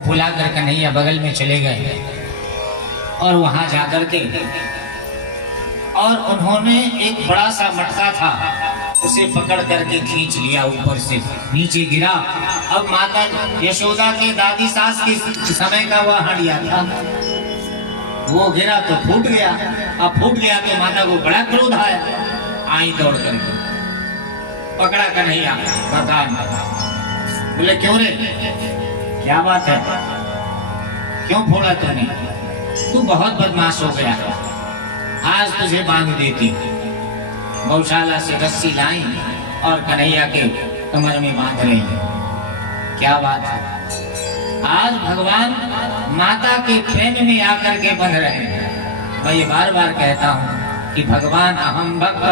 बुलाकर कन्हैया बगल में चले गए और वहां जाकर के और उन्होंने एक बड़ा सा मटका था उसे पकड़ करके खींच लिया, ऊपर से नीचे गिरा। अब माता यशोदा के दादी सास के समय का वह हंडिया था, वो गिरा तो फूट गया। अब फूट गया तो माता को बड़ा क्रोध आया, आई दौड़ करके पकड़ा कन्हैया भगवान। बोले क्यों रे, क्या बात है, क्यों फोड़ा तूने? तू बहुत बदमाश हो गया, आज तुझे बांध देती। गौशाला से रस्सी लाई और कन्हैया के कमर में बांध रही। क्या बात है, आज भगवान माता के प्रेम में आकर के बंध रहे हैं। मैं ये बार बार कहता हूँ कि भगवान अहम भक्त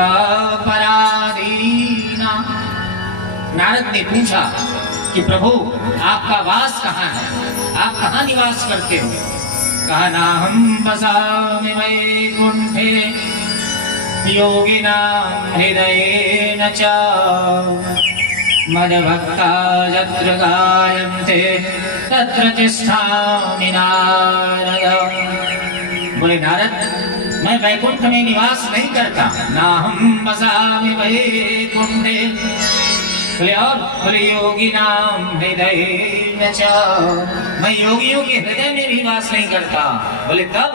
पराधीना। नारद ने पूछा कि प्रभु आपका वास कहाँ है, आप कहाँ निवास करते हो? कहा नाहं वसामि वैकुंठे योगिनां हृदयेन च मद्भक्ता यत्र गायन्ते तत्र तिष्ठामि नारद। बोले नारद, मैं वैकुंठ में निवास नहीं करता, नाहं वसामि वैकुंठे। बोले और? बोले योगी नाम हृदय में च, मैं योगियों के हृदय में भी वास नहीं करता। बोले कब?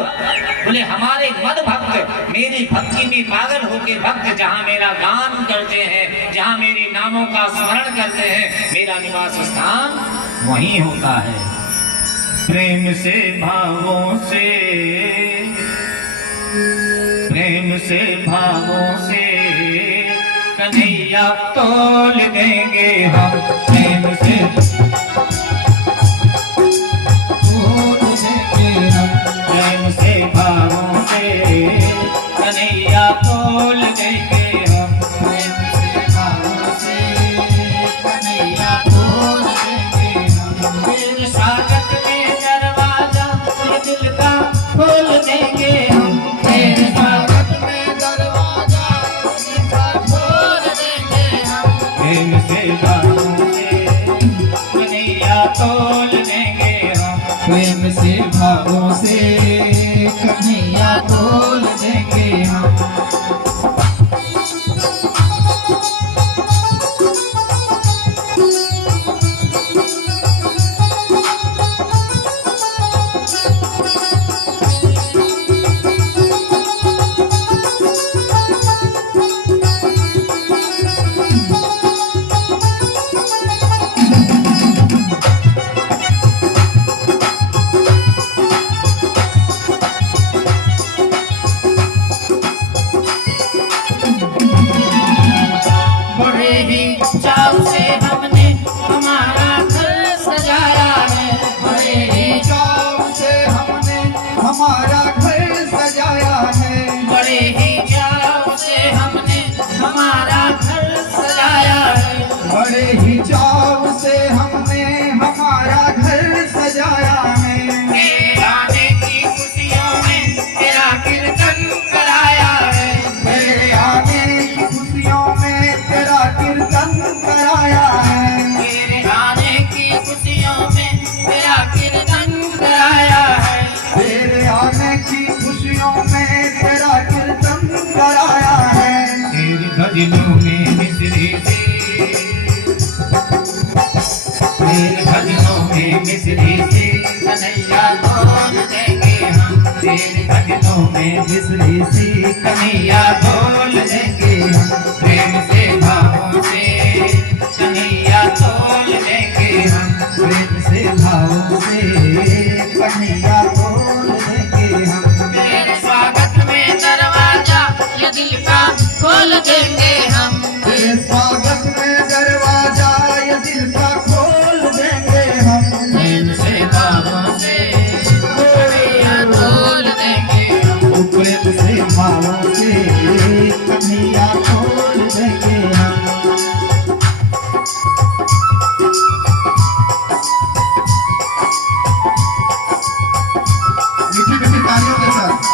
बोले हमारे मद भक्त मेरी भक्ति में पागल होके भक्त जहाँ मेरा गान करते हैं, जहाँ मेरे नामों का स्मरण करते हैं, मेरा निवास स्थान वहीं होता है। प्रेम से भावों से, प्रेम से भावों से कन्हैया तोल देंगे हम, प्रेम से तोल देंगे हम, प्रेम से भावों से कन्हैया तोल देंगे हम, प्रेम से भावों से कन्हैया तोल देंगे हम। तेरे स्वागत में दरवाजा दिल का खोल देंगे हम, तेरे स्वागत में दरवाजा दिल का खोल देंगे हम, प्रेम से भावों से कन्हैया तोल देंगे हम, प्रेम से भावों से कन्हैया तोल देंगे हम। हमारा घर सजाया है, बड़े ही चाव से हमने हमारा घर सजाया है, बड़े ही चाव से हमने हमारा घर सजाया है। तेरे आने की खुशियों में तेरा कीर्तन कराया है, तेरे आने की खुशियों में तेरा कीर्तन कराया है, तेरे आने की खुशियों में तेरा कीर्तन कराया है। तेरे आने की खुशियों में तेरा कीर्तन कराया है। तेरे भजनों में मिश्री से, तेरे भजनों में मिश्री से कन्हैया तोल देंगे हम, तेरे भजनों में मिश्री से कन्हैया तोल देंगे हम, प्रेम से भावों से कन्हैया तोल देंगे हम, प्रेम से भावों से कन्हैया तोल देंगे हम। तेरे स्वागत में दरवाजा ये दिल का खोल देंगे हम, तेरे स्वागत में दरवाजा ये दिल का खोल देंगे हम, प्रेम से भावों से कन्हैया तोल देंगे हम। प्रेम से भावों से कन्हैया खोल देंगे हम। मीठी मीठी तालियों के साथ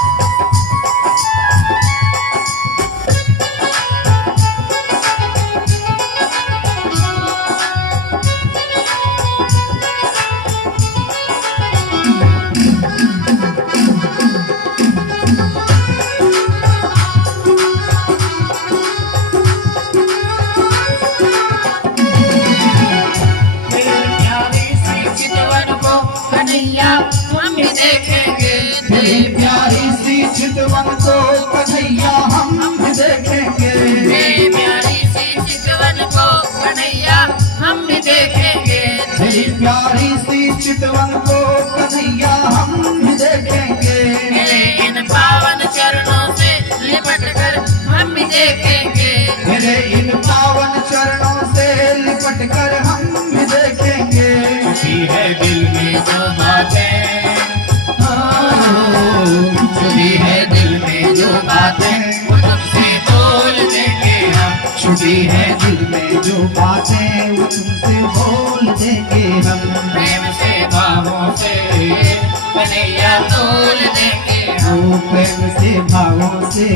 भी देखेंगे। तेरी प्यारी सी चितवन को कन्हैया हम भी देखेंगे। तेरी प्यारी सी चितवन को कन्हैया हम भी देखेंगे। तेरी प्यारी सी चितवन को कन्हैया हम भी देखेंगे। तेरे इन पावन चरणों से लिपट कर हम भी देखेंगे। तेरे इन पावन चरणों से लिपट कर हम भी देखेंगे। छुपी है दिल में जो बातें, छुपी है दिल में जो बातें वो तुमसे बोल देंगे हम। छुपी है दिल में जो बातें वो तुमसे बोल देंगे हम। प्रेम से भावों से कन्हैया तोल देंगे हम। वो प्रेम से भावों से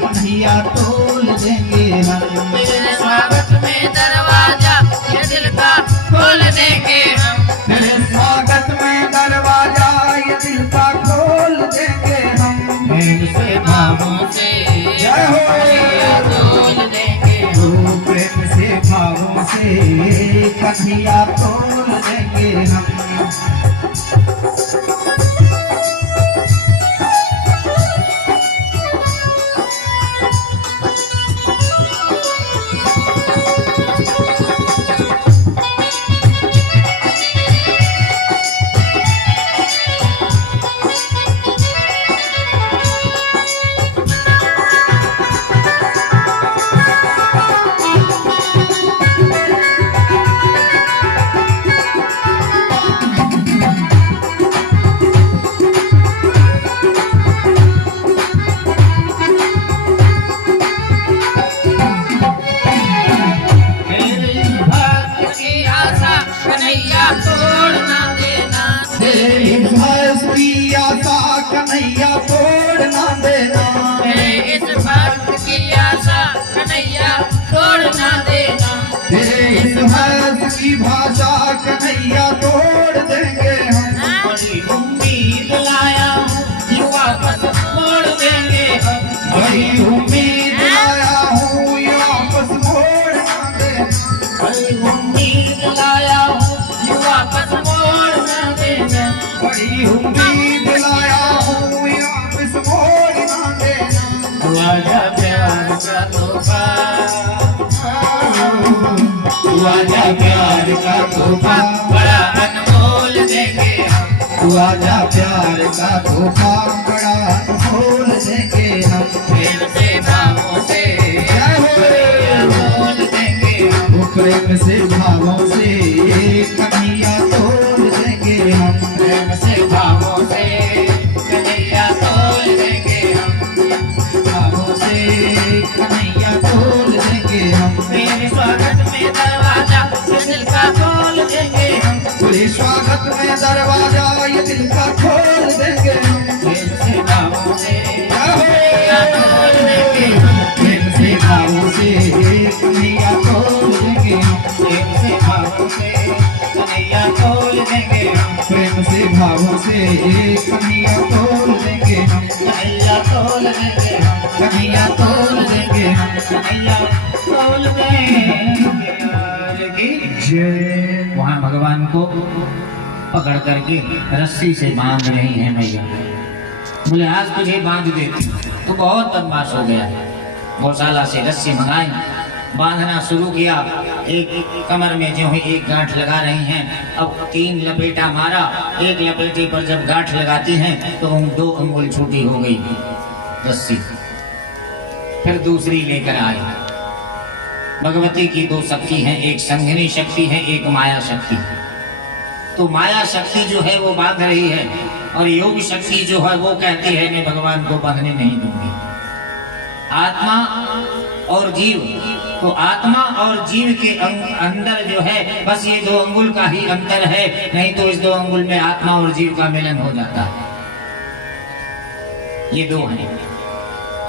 कन्हैया तोल देंगे हम। तेरे स्वागत में दरवाजा ये दिल का खोल देंगे हम। तेरे स्वागत में दरवाजा ये दिल का खोल देंगे हम। प्रेम से भावों से जय हो। कन्हैया तोल देंगे हम। वो प्रेम से भावों से कन्हैया तोल देंगे हम। मेरे भक्त की आशा कन्हैया तोड़ ना देना। तेरी भैंस की आशा कन्हैया तोड़ ना देना। मेरे इस भक्त की आशा कन्हैया तोड़ ना देना। तेरे इस भैंस की भाषा कन्हैया तोड़ देंगे हम। बड़ी उम्मीद लाया हूँ, ये वापस मोड़ देंगे हम। बड़ी उम्मीद लाया हूँ ये वापस मोड़ ना देना। बड़ी उम्मीद लाया हूँ, ये वापस मोड़ न देना। बड़ी उम्मीद लाया हूँ ये वापस मोड़ ना देना। तू आजा प्यार का तोहफा, तू आजा प्यार का तोहफा, बड़ा अनमोल देंगे हम। तू आजा प्यार का तोहफा, बड़ा अनमोल देंगे हम। प्रेम से भावों से जय हो। तोल देंगे हम। वो प्रेम से भावों से कन्हैया तोड़ देंगे हम। प्रेम से भावों से कन्हैया तोल देंगे हम। भावों से कन्हैया तोड़ देंगे हम। मेरे स्वागत में दरवाजा ये दिल का खोल देंगे हम। तेरे स्वागत में दरवाजा ये दिल का खोल देंगे हम। प्रेम से भावों से जय हो। तोल देंगे हम। प्रेम से भावों से कन्हैया तोड़ देंगे हम। प्रेम से भावों से कन्हैया तोल देंगे हम। प्रेम से भावों से कन्हैया तोड़ देंगे हम। कन्हैया तोल देंगे हम। कन्हैया तोड़ देंगे हम। कन्हैया तोल देंगे यार की। जय। वहाँ भगवान को पकड़ करके रस्सी से बांध रही है मैया। बोले आज तुझे बांध देती, तो बहुत बदमाश हो गया है। गौशाला से रस्सी मंगाई, बांधना शुरू किया। एक कमर में जो है एक गांठ लगा रही हैं। अब 3 लपेटा मारा। एक लपेटे पर जब गांठ लगाती हैं तो 2 अंगुल छूटी हो गई रस्सी। फिर दूसरी लेकर आई। भगवती की 2 शक्ति हैं, एक संघनी शक्ति है, एक माया शक्ति। तो माया शक्ति जो है वो बांध रही है, और योग शक्ति जो है वो कहती है मैं भगवान को बांधने नहीं दूंगी। आत्मा और जीव, तो आत्मा और जीव के अंदर जो है बस ये 2 अंगुल का ही अंतर है, नहीं तो इस 2 अंगुल में आत्मा और जीव का मिलन हो जाता है। ये 2 हैं।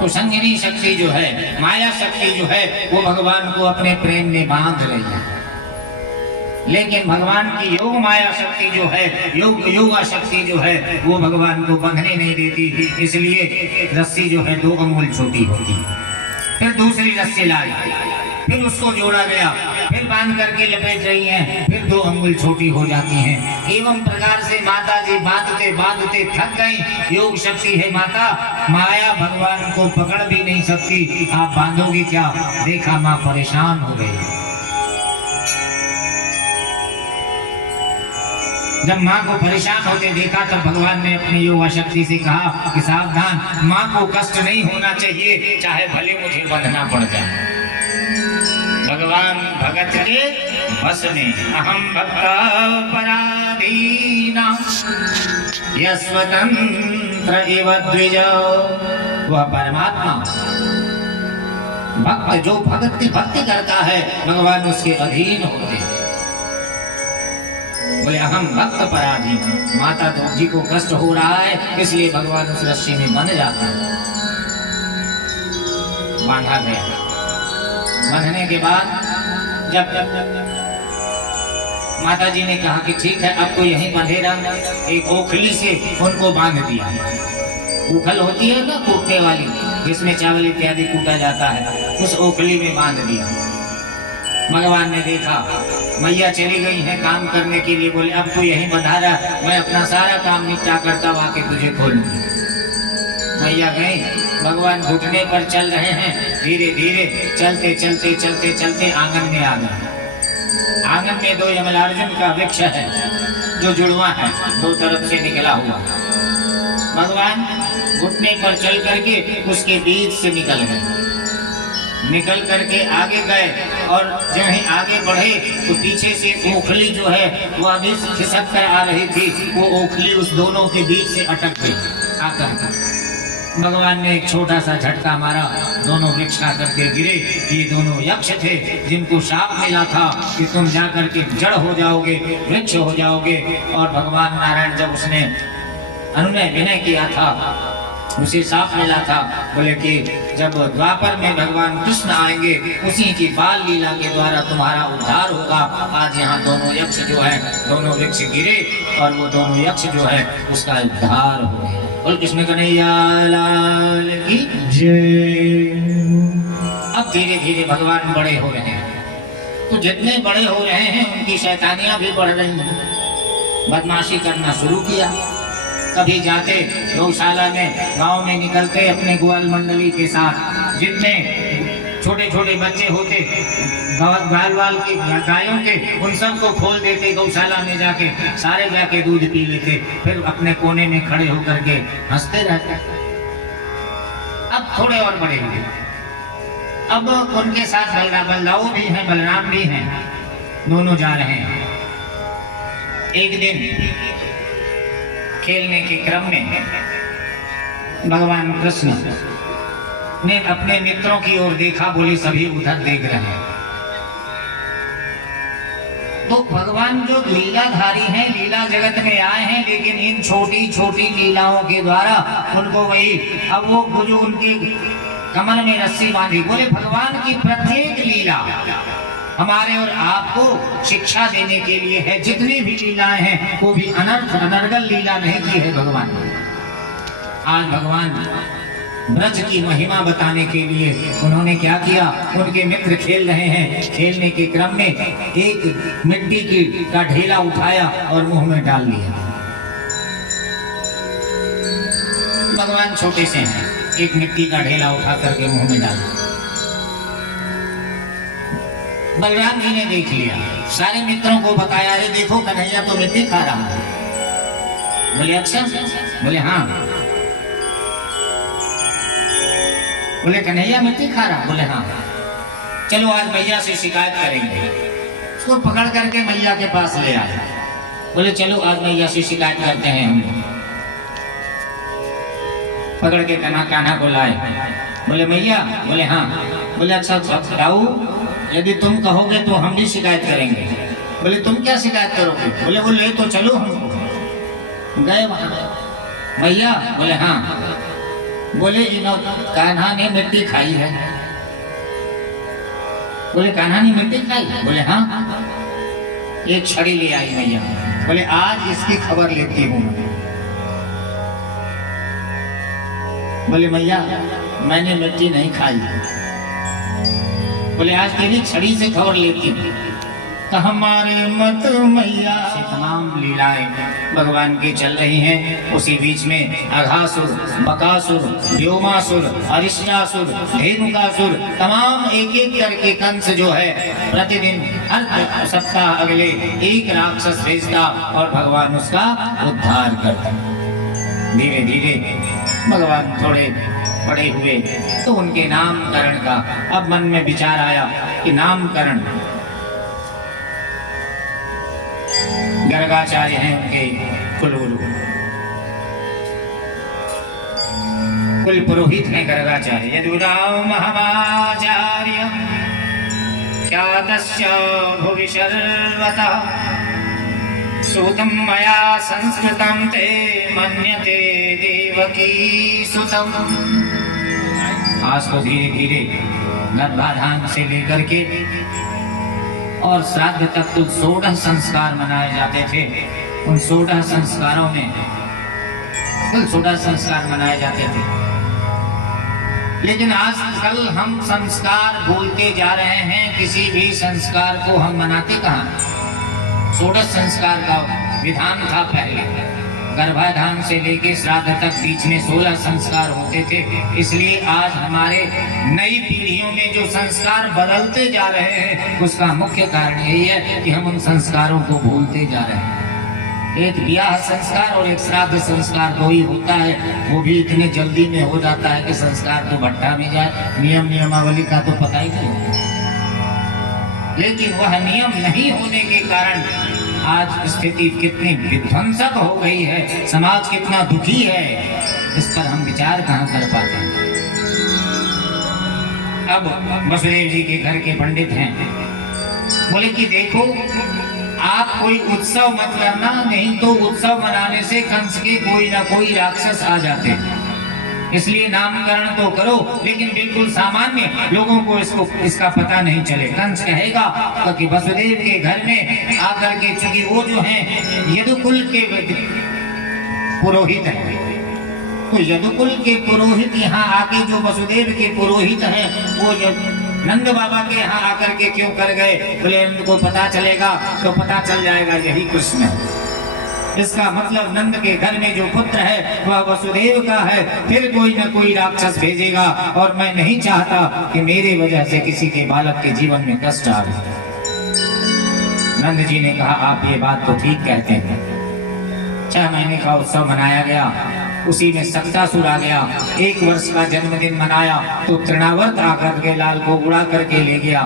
तो संगिनी शक्ति जो है, माया शक्ति जो है, वो भगवान को अपने प्रेम में बांध रही है। लेकिन भगवान की योग माया शक्ति जो है, योगा शक्ति जो है, वो भगवान को बंधने नहीं देती थी। इसलिए रस्सी जो है 2 अंगुल छोटी होती। फिर दूसरी रस्सी लाई, फिर उसको जोड़ा गया, फिर बांध करके लपेट रही हैं, फिर 2 अंगुल छोटी हो जाती हैं। एवं प्रकार से माता जी बांधते बांधते थक गई। योग शक्ति है माता, माया भगवान को पकड़ भी नहीं सकती, आप बांधोगे क्या? देखा माँ परेशान हो गई। जब माँ को परेशान होते देखा तब भगवान ने अपनी योगा शक्ति से कहा कि सावधान, माँ को कष्ट नहीं होना चाहिए, चाहे भले मुझे बंधना पड़ जाए। भगवान भगत के बस में अहम भक्त पराधीना यस्वतंत्र इव द्विज। वह परमात्मा भक्त जो भक्ति करता है भगवान उसके अधीन होते हैं। बोले अहम भक्त पराधीन, माता जी को कष्ट हो रहा है इसलिए भगवान उस रस्सी में बंध जाता है। बांधा गया। बंधने के बाद जब माता जी ने कहा कि ठीक है अब तो यहीं बंधे रहा, एक ओखली से उनको बांध दिया। उखल होती है ना कूटने वाली, जिसमें चावल इत्यादि कूटा जाता है, उस ओखली में बांध दिया। भगवान ने देखा मैया चली गई है काम करने के लिए, बोले अब तो यहीं बंधा रहा, मैं अपना सारा काम निपटा करता आके तुझे खोलूंगी। मैया गई, भगवान घुटने पर चल रहे हैं, धीरे धीरे चलते चलते चलते चलते आंगन में आ गए। आंगन में 2 यमलार्जुन का वृक्ष है जो जुड़वा है, 2 तरफ से निकला हुआ। भगवान घुटने पर चल करके उसके बीच से निकल गए। निकल करके आगे गए और जो ही आगे बढ़े तो पीछे से ओखली जो है वो अभी खिसक कर आ रही थी, वो ओखली उस दोनों के बीच से अटक गई आकर। भगवान ने एक छोटा सा झटका मारा, दोनों वृक्ष आकर के गिरे। ये दोनों यक्ष थे जिनको शाप मिला था कि तुम जाकर के जड़ हो जाओगे, वृक्ष हो जाओगे। और भगवान नारायण जब उसने अनुनय विनय किया था, उसे साफ मिला था, बोले कि जब द्वापर में भगवान कृष्ण आएंगे उसी की बाल लीला के द्वारा तुम्हारा उद्धार होगा। आज यहाँ दोनों यक्ष जो है, दोनों वृक्ष गिरे और वो दोनों यक्ष जो है उसका उद्धार हो गया। बोल कृष्ण कन्हैया लाल की जय। अब धीरे धीरे भगवान बड़े हो रहे हैं, तो जितने बड़े हो रहे हैं उनकी शैतानियां भी बढ़ रही हैं। बदमाशी करना शुरू किया। कभी जाते गौशाला में, गांव में निकलते अपने ग्वाल मंडली के साथ, जितने छोटे छोटे बच्चे होते ग्वाल वाल की गायों के, उन सबको खोल देते गौशाला में जाके, सारे जाके दूध पी लेते, फिर अपने कोने में खड़े होकर के हंसते रहते। अब थोड़े और बड़े हुए, अब उनके साथ बलदाऊ भी हैं, बलराम भी हैं, दोनों जा रहे हैं। एक दिन खेलने के क्रम में भगवान कृष्ण ने अपने मित्रों की ओर देखा, बोले सभी उधर देख रहे हैं। तो भगवान जो लीलाधारी हैं, लीला जगत में आए हैं, लेकिन इन छोटी छोटी लीलाओं के द्वारा उनको वही, अब वो जो उनके कमर में रस्सी बांधी, बोले भगवान की प्रत्येक लीला हमारे और आपको शिक्षा देने के लिए है। जितनी भी लीलाएं हैं वो भी अनर्थ अनर्गल लीला नहीं की है भगवान। आज भगवान ब्रज की महिमा बताने के लिए उन्होंने क्या किया, उनके मित्र खेल रहे हैं, खेलने के क्रम में एक मिट्टी का ढेला उठाया और मुंह में डाल लिया। भगवान छोटे से हैं, एक मिट्टी का ढेला उठा करके मुंह में डाल। बलराम जी ने देख लिया, सारे मित्रों को बताया, अरे देखो कन्हैया तो मिट्टी खा रहा है। बोले अच्छा? बोले हाँ। बोले कन्हैया मिट्टी खा रहा? बोले हाँ। चलो आज मैया से शिकायत करेंगे। उसको पकड़ करके मैया के पास ले आए। बोले चलो आज मैया से शिकायत करते हैं हम। पकड़ के कान्हा को लाए। बोले मैया? बोले हाँ। बोले अच्छा बताओ, यदि तुम कहोगे तो हम भी शिकायत करेंगे। बोले तुम क्या शिकायत करोगे? बोले वो ले तो चलो हमको। गए वहां मैया? बोले हाँ। बोले कान्हा ने मिट्टी खाई है। बोले कान्हा ने मिट्टी खाई? बोले हाँ। एक छड़ी ले आई मैया, बोले आज इसकी खबर लेती हूँ। बोले मैया मैंने मिट्टी नहीं खाई। बोले आज तेरी छड़ी से खबर लेती हूँ। तो हमारे मत मैया से तमाम लीलाएं भगवान की चल रही हैं। उसी बीच में अघासुर, बकासुर, व्योमासुर, अरिष्टासुर, धेनुकासुर तमाम एक एक करके कंस जो है प्रतिदिन हर सप्ताह अगले एक राक्षस भेजता और भगवान उसका उद्धार करता। धीरे धीरे भगवान थोड़े बड़े हुए तो उनके नामकरण का अब मन में विचार आया कि नामकरण गर्गाचार्य हैं उनके कुलगुरु, कुल पुरोहित हैं गर्गाचार्य। यदुराव महावाचार्य ख्यातस्य भुवि सर्वतः सूतं मया संस्कृतं ते मन्यते देवकी सुतम्। आज तो धीरे धीरे गर्भाधान से लेकर के और श्राद्ध तक कुल 16 संस्कार मनाए जाते थे। उन 16 संस्कारों में कुल 16 संस्कार मनाए जाते थे। लेकिन आजकल हम संस्कार भूलते जा रहे हैं। किसी भी संस्कार को हम मनाते कहाँ। 16 संस्कार का विधान था पहले। गर्भाधान से लेके श्राद्ध तक बीच में 16 संस्कार होते थे। इसलिए आज हमारे नई पीढ़ियों में जो संस्कार बदलते जा रहे हैं उसका मुख्य कारण यही है कि हम उन संस्कारों को भूलते जा रहे हैं। एक ब्याह संस्कार और एक श्राद्ध संस्कार दो ही होता है, वो भी इतने जल्दी में हो जाता है कि संस्कार तो भट्टा में जाए। नियम नियमावली का तो पता ही नहीं। लेकिन वह नियम नहीं होने के कारण आज स्थिति कितनी विध्वंसक हो गई है, समाज कितना दुखी है, इस पर हम विचार कहाँ कर पाते हैं। अब वसुदेव जी के घर के पंडित हैं, बोले कि देखो आप कोई उत्सव मत करना, नहीं तो उत्सव मनाने से कंस के कोई ना कोई राक्षस आ जाते हैं। इसलिए नामकरण तो करो लेकिन बिल्कुल सामान्य, लोगों को इसका पता नहीं चले। कंस कहेगा तो कि वसुदेव के घर में आकर के, चूंकि वो जो हैं यदुकुल के पुरोहित हैं, तो यदुकुल के पुरोहित यहाँ आके जो वसुदेव के पुरोहित हैं वो नंद बाबा के यहाँ आकर के क्यों कर गए। बोले उनको पता चलेगा तो पता चल जाएगा यही कृष्ण है। इसका मतलब नंद के घर में जो पुत्र है वह वसुदेव का है, फिर कोई न कोई राक्षस भेजेगा और मैं नहीं चाहता कि मेरे वजह से किसी के बालक के जीवन में कष्ट आवे। नंद जी ने कहा आप ये बात तो ठीक कहते हैं। 6 महीने का उत्सव मनाया गया, उसी में सक्तासुर आ गया। 1 वर्ष का जन्मदिन मनाया तो तृणावर्त आकर के लाल को उड़ा करके ले गया।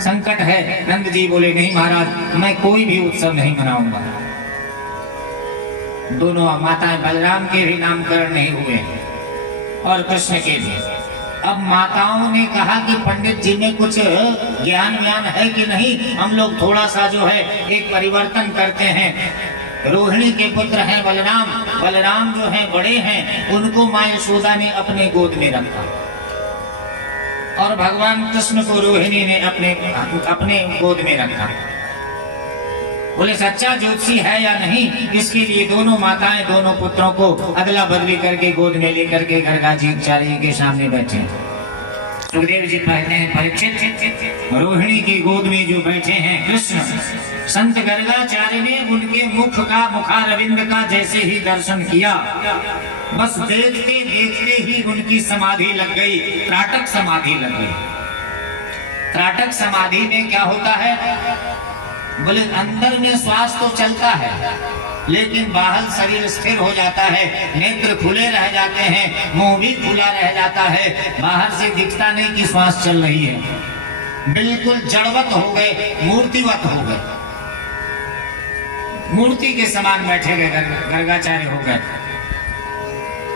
संकट है। नंद जी बोले नहीं महाराज, मैं कोई भी उत्सव नहीं मनाऊंगा। दोनों माताएं बलराम के भी नामकरण नहीं हुए और कृष्ण के भी। अब माताओं ने कहा कि पंडित जी में कुछ ज्ञान है कि नहीं, हम लोग थोड़ा सा जो है एक परिवर्तन करते हैं। रोहिणी के पुत्र हैं बलराम, बलराम जो हैं बड़े हैं, उनको माँ यशोदा ने अपने गोद में रखा और भगवान कृष्ण को रोहिणी ने अपने गोद में रखा। बोले सच्चा ज्योतिषी है या नहीं, इसके लिए दोनों माताएं दोनों पुत्रों को अदला बदली करके गोद में लेकर के गर्गाचार्य के सामने बैठे। सुखदेव जी कहते हैं परीक्षित, रोहिणी की गोद में जो बैठे हैं कृष्ण, संत गर्गाचार्य ने उनके मुख का मुखारविंद का जैसे ही दर्शन किया, बस देखते देखते ही उनकी समाधि लग गई, त्राटक समाधि लग गई। त्राटक समाधि में क्या होता है, बोले अंदर में श्वास तो चलता है लेकिन बाहर शरीर स्थिर हो जाता है, नेत्र खुले रह जाते हैं, मुंह भी खुला रह जाता है, बाहर से दिखता नहीं कि श्वास चल रही है, बिल्कुल जड़वत हो गए, मूर्तिवत हो गए, मूर्ति के समान बैठे गए, गर्गाचार्य हो गए।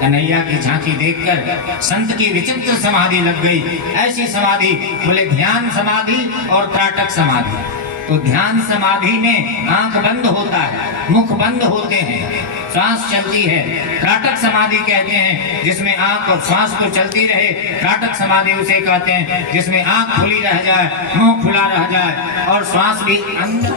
कन्हैया की झांकी देखकर संत की विचित्र समाधि लग गई। ऐसी समाधि बोले ध्यान समाधि और त्राटक समाधि। तो ध्यान समाधि में आंख बंद होता है, मुख बंद होते हैं, श्वास चलती है। त्राटक समाधि कहते हैं जिसमें आंख और श्वास तो चलती रहे। त्राटक समाधि उसे कहते हैं जिसमें आंख खुली रह जाए, मुंह खुला रह जाए और श्वास भी अंदर।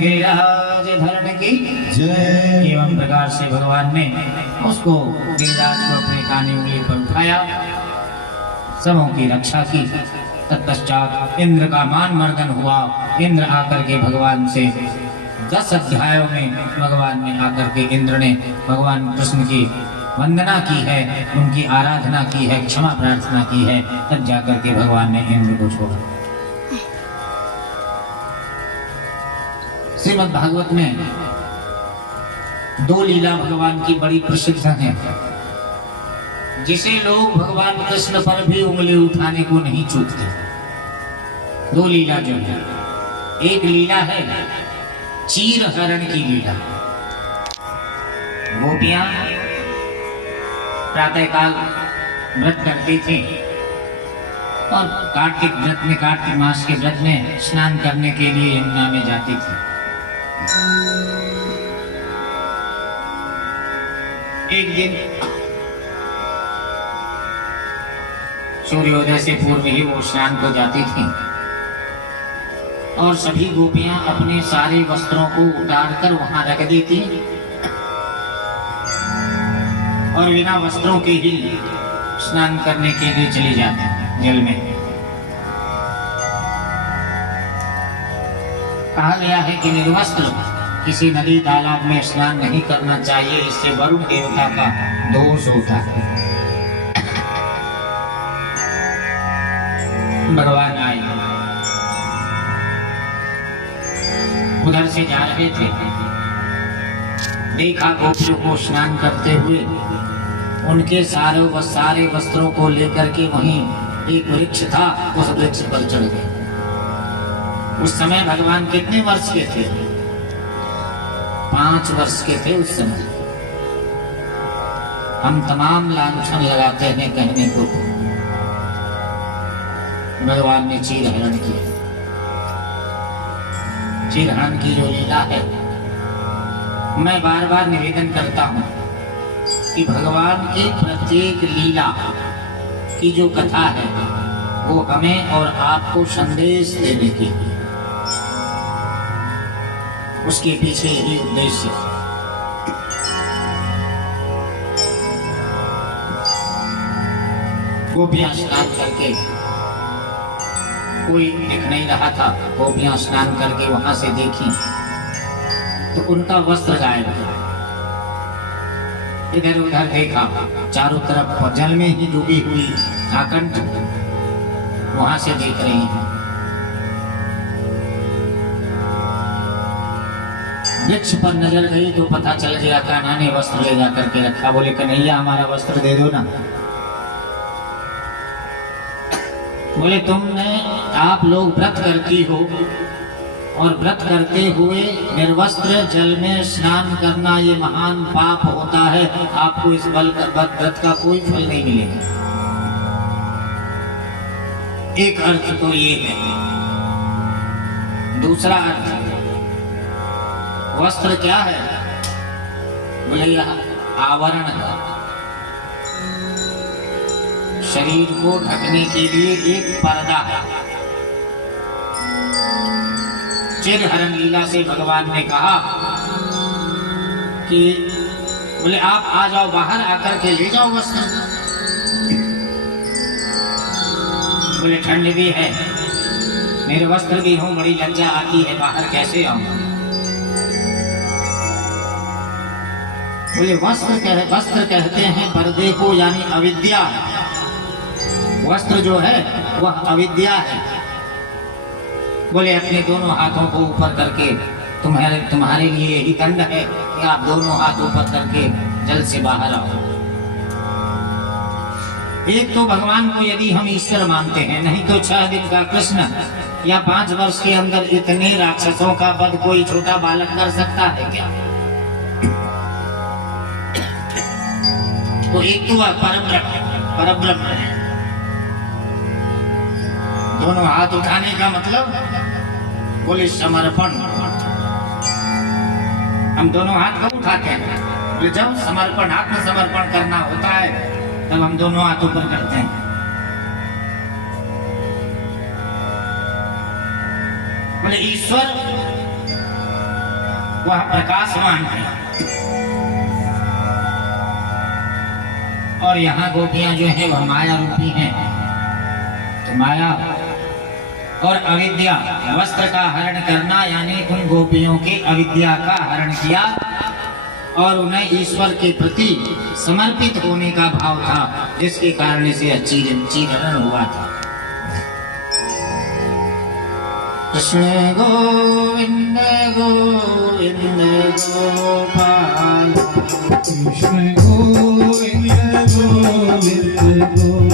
गिरिराज धरण की जय। एवं प्रकार से भगवान ने उसको गिरिराज को अपने कानी उंगली पर उठाया, सबों की रक्षा की। तत्पश्चात इंद्र का मान मर्दन हुआ। इंद्र आकर के भगवान से 10 अध्यायों में भगवान ने आकर के इंद्र ने भगवान कृष्ण की वंदना की है, उनकी आराधना की है, क्षमा प्रार्थना की है। तब जाकर के भगवान ने इंद्र को छोड़ा। श्रीमद् भागवत में 2 लीला भगवान की बड़ी प्रसिद्ध है, जिसे लोग भगवान कृष्ण पर भी उंगली उठाने को नहीं चूकते। 2 लीला जो है, एक लीला है चीर हरण की लीला। गोपियां प्रातःकाल व्रत करती थी और कार्तिक व्रत में, कार्तिक मास के व्रत में स्नान करने के लिए यमुना में जाती थी। एक दिन सूर्योदय से पूर्व ही वो स्नान को जाती थी और सभी गोपियां अपने सारे वस्त्रों को उतारकर वहां रख देती और बिना वस्त्रों के ही स्नान करने के लिए चली जाती जल में। कहा गया है कि निर्वस्त्र किसी नदी तालाब में स्नान नहीं करना चाहिए, इससे वरुण देवता का दोष होता है। भगवान आए, उधर से जा रहे थे, देखा गोपियों को स्नान करते हुए, उनके सारे वस्त्रों को लेकर के वहीं एक वृक्ष था, उस वृक्ष पर चढ़ गए। उस समय भगवान कितने वर्ष के थे? 5 वर्ष के थे उस समय। हम तमाम लांछन लगाते हैं कहने को, भगवान ने चीर हरण की। चीर हरण की जो लीला है, मैं बार बार निवेदन करता हूं कि भगवान की प्रत्येक लीला की जो कथा है वो हमें और आपको संदेश देने की, उसके पीछे ही उद्देश्य है। गोपियां स्नान करके, कोई दिख नहीं रहा था, गोपियां स्नान करके वहां से देखी तो उनका वस्त्र गायब था। इधर उधर देखा, चारों तरफ जल में ही डूबी हुई आकंठ वहां से देख रही हैं। वृक्ष पर नजर गई तो पता चल गया, कान्हा ने वस्त्र ले जा करके रखा। बोले कन्हैया हमारा वस्त्र दे दो ना। बोले आप लोग व्रत करती हो और व्रत करते हुए निर्वस्त्र जल में स्नान करना ये महान पाप होता है, आपको इस व्रत का कोई फल नहीं मिलेगा। एक अर्थ तो ये है। दूसरा अर्थ, वस्त्र क्या है? बोले यह आवरण है, शरीर को ढकने के लिए एक पर्दा है। चिर हरण लीला से भगवान ने कहा कि बोले आप आ जाओ, बाहर आकर के ले जाओ वस्त्र। बोले ठंड भी है, मेरे वस्त्र भी हूं, बड़ी लज्जा आती है, बाहर कैसे आऊं? बोले वस्त्र कहते हैं पर्दे को, यानी अविद्या। वस्त्र जो है वह अविद्या है। बोले अपने दोनों हाथों को ऊपर करके, तुम्हारे लिए यही दंड है कि आप दोनों हाथ ऊपर करके जल से बाहर आओ। एक तो भगवान को यदि हम ईश्वर मानते हैं, नहीं तो 6 दिन का कृष्ण या 5 वर्ष के अंदर इतने राक्षसों का वध कोई छोटा बालक कर सकता है क्या? तो एक तो परब्रह्म है। दोनों हाथ उठाने का मतलब बोले समर्पण। हम दोनों हाथ कब उठाते हैं? बोले जब समर्पण, आत्मसमर्पण करना होता है तब हम दोनों हाथ ऊपर करते हैं। बोले ईश्वर वह प्रकाशमान है। और यहाँ गोपियां जो है वह माया रूपी हैं। तो माया और अविद्या, वस्त्र का हरण करना यानी उन गोपियों की अविद्या का हरण किया और उन्हें ईश्वर के प्रति समर्पित होने का भाव था, जिसके कारण इसे अच्छी हरण हुआ था। कृष्ण गोविंद गोविंद गोपाल, कृष्ण गोविंद गोविंद गोपाल।